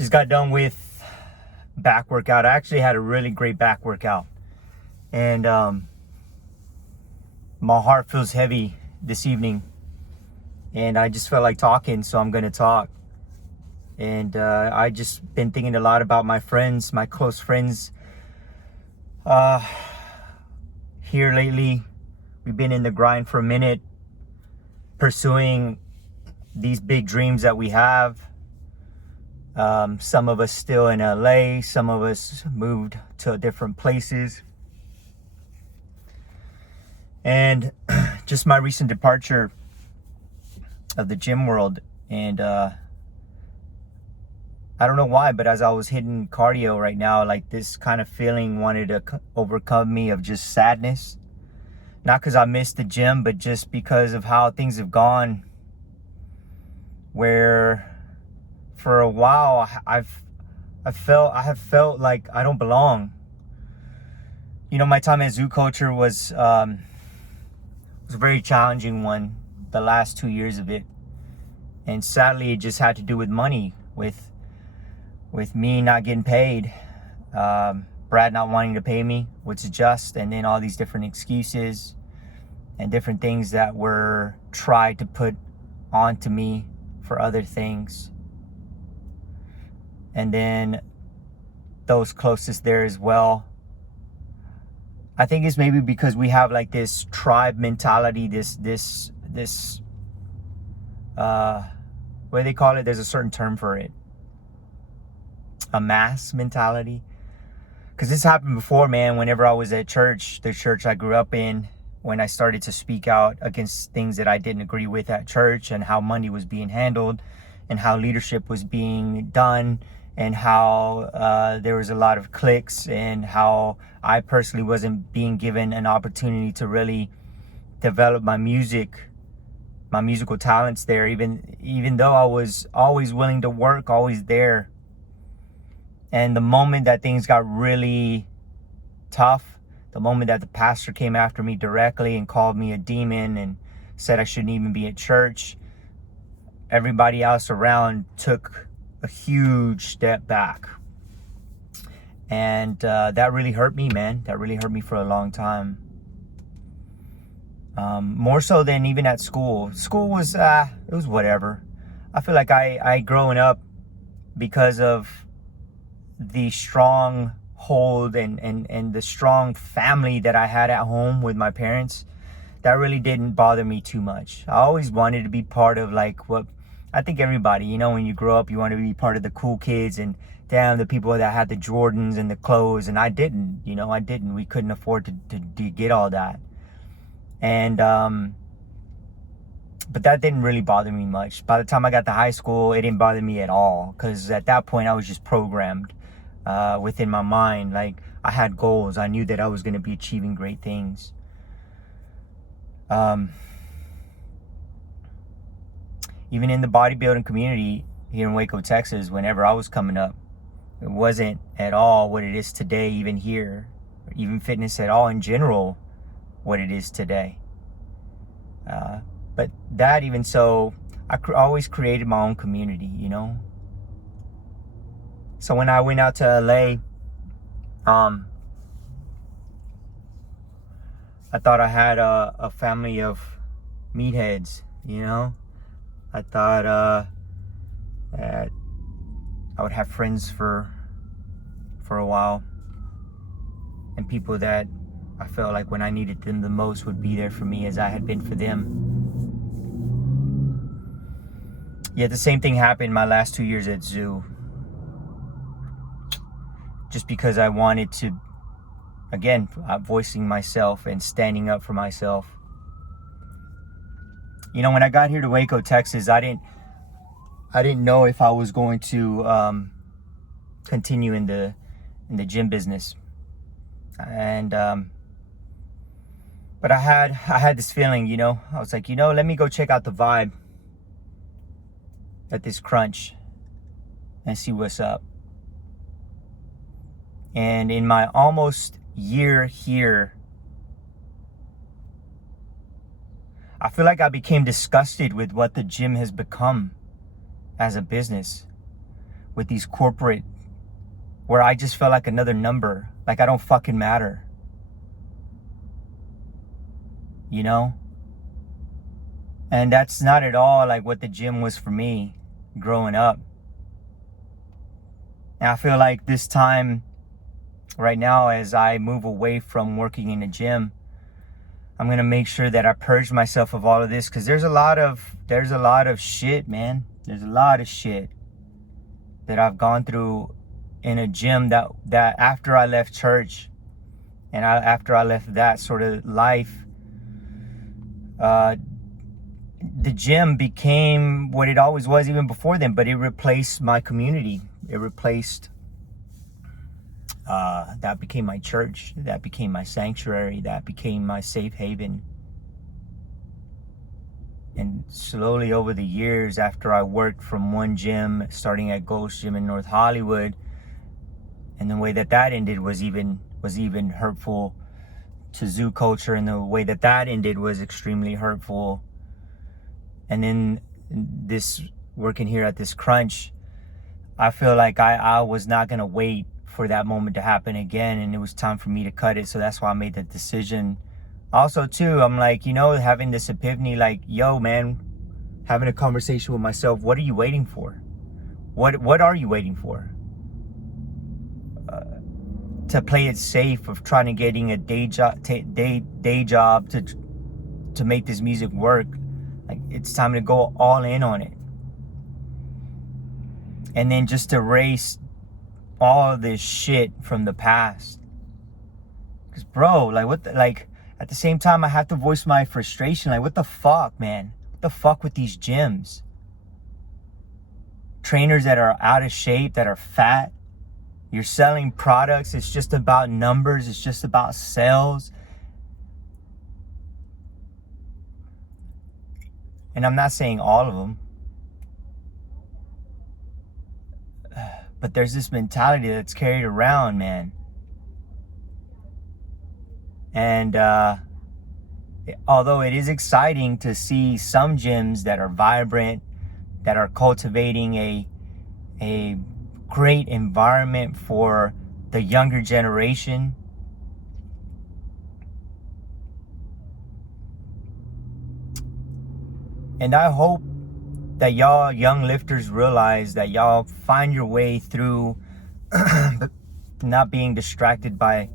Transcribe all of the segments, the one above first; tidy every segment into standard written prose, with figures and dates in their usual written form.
Just got done with back workout. I actually had a really great back workout. And my heart feels heavy this evening. And I just felt like talking, so I'm going to talk. And I just been thinking a lot about my friends, my close friends. Here lately, we've been in the grind for a minute, pursuing these big dreams that we have. Some of us still in LA, some of us moved to different places. And just my recent departure of the gym world. And I don't know why, but as I was hitting cardio right now, like this kind of feeling wanted to overcome me of just sadness. Not because I missed the gym, but just because of how things have gone. Where for a while I have felt like I don't belong. You know, my time at Zoo Culture was a very challenging one, the last 2 years of it. And sadly, it just had to do with money, with me not getting paid, Brad not wanting to pay me, which is just, and then all these different excuses and different things that were tried to put onto me for other things. And then those closest there as well. I think it's maybe because we have like this tribe mentality, this what do they call it? There's a certain term for it. A mass mentality. Because this happened before, man. Whenever I was at church, the church I grew up in, when I started to speak out against things that I didn't agree with at church, and how money was being handled, and how leadership was being done, and how there was a lot of cliques, and how I personally wasn't being given an opportunity to really develop my musical talents there, even though I was always willing to work, always there. And the moment that things got really tough, the moment that the pastor came after me directly and called me a demon and said I shouldn't even be at church, everybody else around took a huge step back. And that really hurt me, man. That really hurt me for a long time. More so than even at school. School was, it was whatever. I feel like I growing up, because of the strong hold and the strong family that I had at home with my parents, that really didn't bother me too much. I always wanted to be part of like what I think everybody, you know, when you grow up, you want to be part of the cool kids and damn the people that had the Jordans and the clothes, and I didn't. We couldn't afford to get all that. And but that didn't really bother me much. By the time I got to high school, it didn't bother me at all, because at that point I was just programmed within my mind. Like, I had goals. I knew that I was going to be achieving great things. Even in the bodybuilding community here in Waco, Texas, whenever I was coming up, it wasn't at all what it is today, even here, or even fitness at all in general, what it is today. But that, even so, I always created my own community, you know. So when I went out to LA, I thought I had a family of meatheads, you know. I thought that I would have friends for a while, and people that I felt like when I needed them the most would be there for me, as I had been for them. Yet the same thing happened my last 2 years at Zoo. Just because I wanted to, again, voicing myself and standing up for myself. You know, when I got here to Waco, Texas, I didn't know if I was going to continue in the gym business. And but I had this feeling, you know. I was like, you know, let me go check out the vibe at this crunch and see what's up. And in my almost year here, I feel like I became disgusted with what the gym has become as a business, with these corporate, where I just felt like another number, like I don't fucking matter, you know? And that's not at all like what the gym was for me growing up. And I feel like this time right now, as I move away from working in the gym, I'm gonna make sure that I purge myself of all of this, because there's a lot of shit, man. There's a lot of shit that I've gone through in a gym that after I left church and after I left that sort of life, the gym became what it always was even before then, but it replaced my community. It replaced, that became my church. That became my sanctuary. That became my safe haven. And slowly over the years, after I worked from one gym, starting at Ghost Gym in North Hollywood, and the way that ended was even hurtful to zoo culture, and the way that ended was extremely hurtful. And then this, working here at this Crunch, I feel like I was not gonna wait for that moment to happen again, and it was time for me to cut it. So that's why I made that decision. Also too, I'm like, you know, having this epiphany, like, yo man, having a conversation with myself, what are you waiting for? What are you waiting for? To play it safe of trying to getting a day job to make this music work. Like, it's time to go all in on it. And then just erase all of this shit from the past. Cause bro, like at the same time I have to voice my frustration. Like, what the fuck, man? What the fuck with these gyms? Trainers that are out of shape, that are fat. You're selling products. It's just about numbers. It's just about sales. And I'm not saying all of them. But there's this mentality that's carried around, man. And although it is exciting to see some gyms that are vibrant, that are cultivating a great environment for the younger generation, and I hope that y'all young lifters realize that y'all find your way through not being distracted by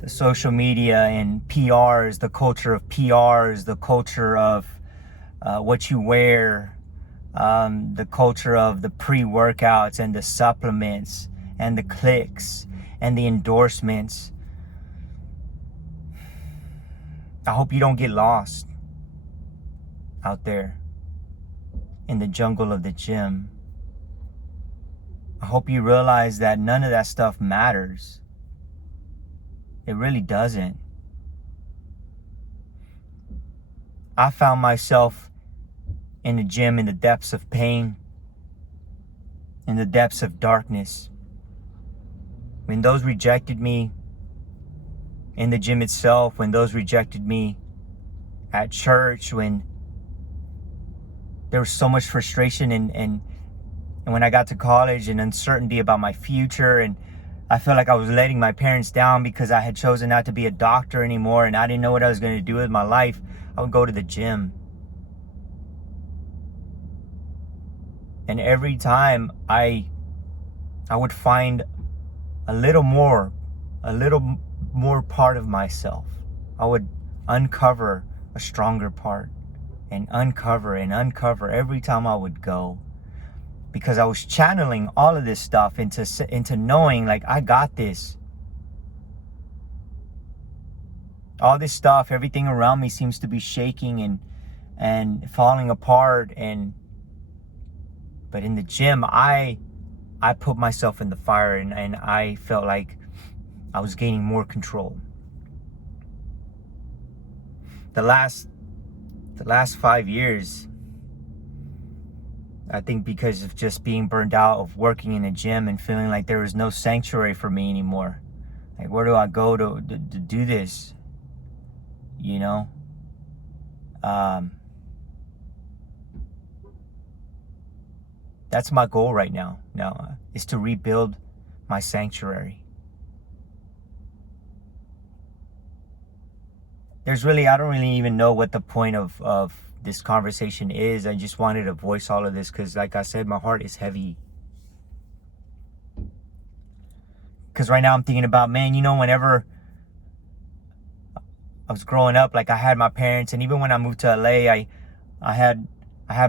the social media and PRs, the culture of PRs, the culture of what you wear, the culture of the pre-workouts and the supplements and the clicks and the endorsements. I hope you don't get lost out there in the jungle of the gym. I hope you realize that none of that stuff matters. It really doesn't. I found myself in the gym in the depths of pain, in the depths of darkness. When those rejected me in the gym itself, when those rejected me at church, when there was so much frustration and when I got to college and uncertainty about my future, and I felt like I was letting my parents down because I had chosen not to be a doctor anymore and I didn't know what I was going to do with my life, I would go to the gym. And every time I would find a little more part of myself. I would uncover a stronger part and uncover every time I would go. Because I was channeling all of this stuff into knowing, like, I got this. All this stuff, everything around me seems to be shaking and falling apart, but in the gym I put myself in the fire and I felt like I was gaining more control. The last 5 years, I think because of just being burned out of working in a gym and feeling like there was no sanctuary for me anymore. Like, where do I go to do this? You know? That's my goal right now. Is to rebuild my sanctuary. I don't really even know what the point of this conversation is. I just wanted to voice all of this because, like I said, my heart is heavy. Because right now I'm thinking about, man, whenever I was growing up, like I had my parents, and even when I moved to LA, I had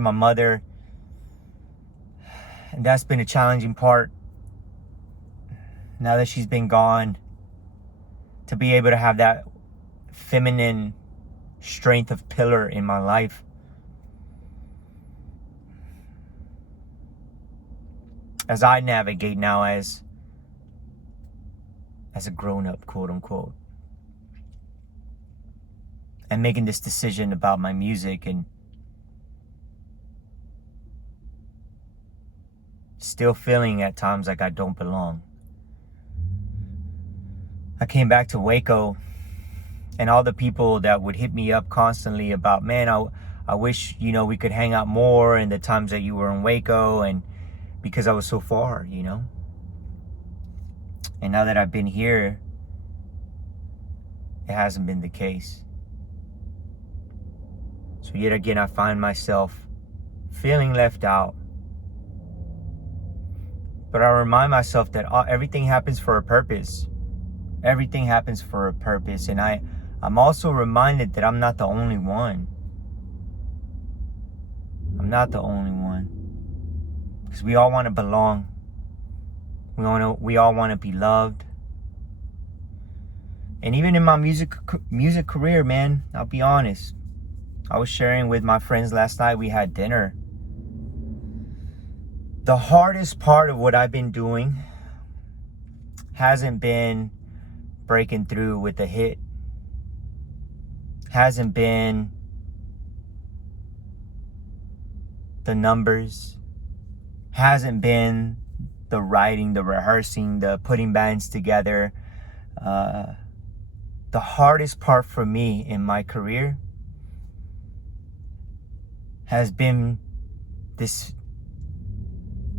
my mother, and that's been a challenging part. Now that she's been gone, to be able to have that feminine strength of pillar in my life. As I navigate now as a grown-up, quote unquote, and making this decision about my music, and still feeling at times like I don't belong. I came back to Waco, and all the people that would hit me up constantly about, man, I wish, we could hang out more, and the times that you were in Waco, and because I was so far, And now that I've been here, it hasn't been the case. So yet again, I find myself feeling left out. But I remind myself that everything happens for a purpose. Everything happens for a purpose. And I'm also reminded that I'm not the only one. I'm not the only one. Because we all want to belong. We all want to be loved. And even in my music career, man, I'll be honest. I was sharing with my friends last night. We had dinner. The hardest part of what I've been doing hasn't been breaking through with a hit. Hasn't been the numbers. Hasn't been the writing, the rehearsing, the putting bands together. The hardest part for me in my career has been this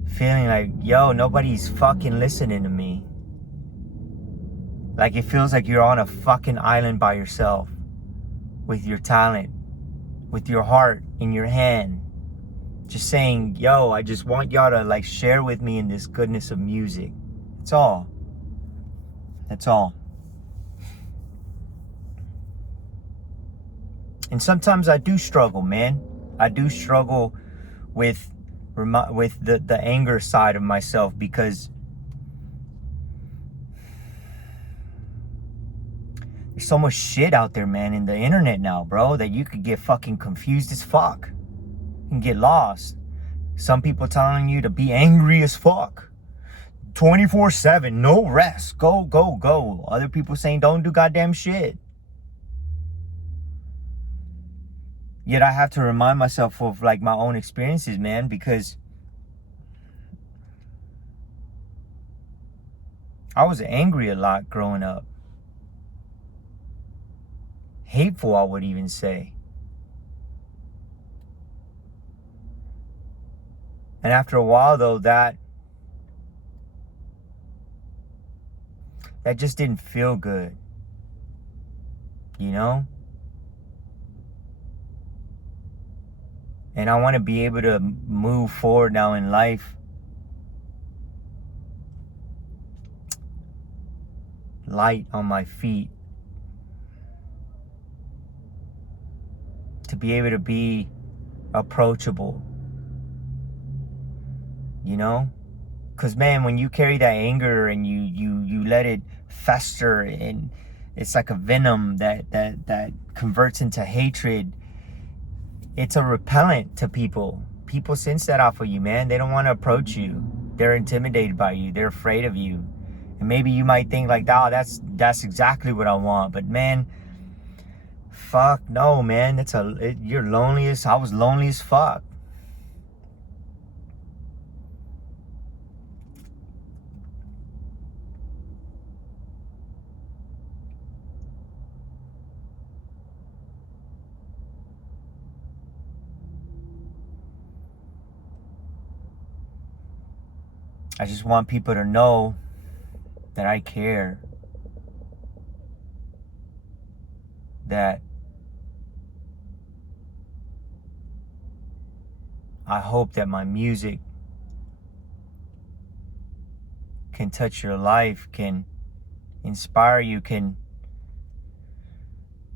feeling like, yo, nobody's fucking listening to me. Like it feels like you're on a fucking island by yourself with your talent, with your heart in your hand. Just saying, yo, I just want y'all to like share with me in this goodness of music. That's all. That's all. And sometimes I do struggle, man. I do struggle with the anger side of myself, because there's so much shit out there, man, in the internet now, bro, that you could get fucking confused as fuck and get lost. Some people telling you to be angry as fuck 24/7, no rest, go, go, go. Other people saying don't do goddamn shit. Yet I have to remind myself of like my own experiences, man, because I was angry a lot growing up. Hateful, I would even say. And after a while, though, that just didn't feel good, And I want to be able to move forward now in life, light on my feet, to be able to be approachable, because man, when you carry that anger and you let it fester, and it's like a venom that converts into hatred, it's a repellent to people. People sense that off of you, man. They don't want to approach you. They're intimidated by you. They're afraid of you. And maybe you might think like, oh, that's exactly what I want. But man, fuck no, man. You're lonely as, I was lonely as fuck. I just want people to know that I care. That I hope that my music can touch your life, can inspire you, can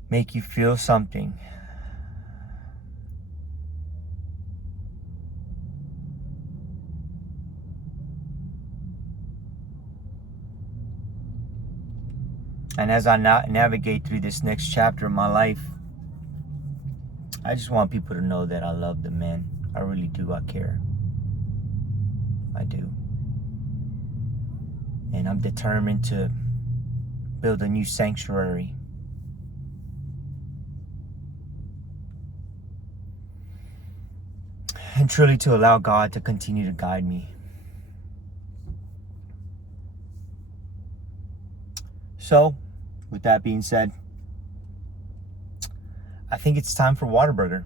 make you feel something. And as I navigate through this next chapter of my life, I just want people to know that I love them, man. I really do. I care. I do. And I'm determined to build a new sanctuary. And truly to allow God to continue to guide me. So, with that being said, I think it's time for Whataburger.